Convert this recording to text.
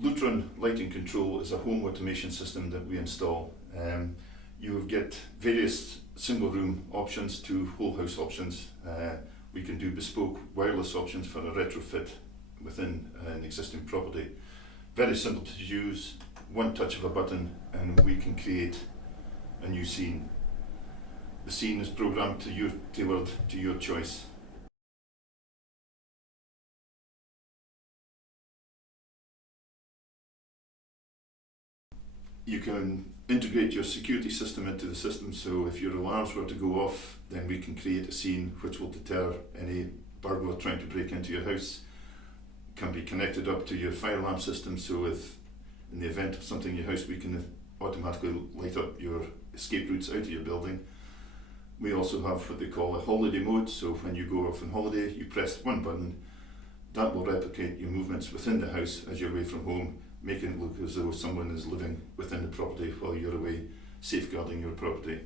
Lutron Lighting Control is a home automation system that we install. You will get various single room options to whole house options. We can do bespoke wireless options for a retrofit within an existing property. Very simple to use, one touch of a button and we can create a new scene. The scene is programmed tailored to your choice. You can integrate your security system into the system, so if your alarms were to go off, then we can create a scene which will deter any burglar trying to break into your house. It can be connected up to your fire alarm system, so if in the event of something in your house, we can automatically light up your escape routes out of your building. We also have what they call a holiday mode, so when you go off on holiday, you press one button, that will replicate your movements within the house as you're away from home, making it look as though someone is living within the property while you're away safeguarding your property.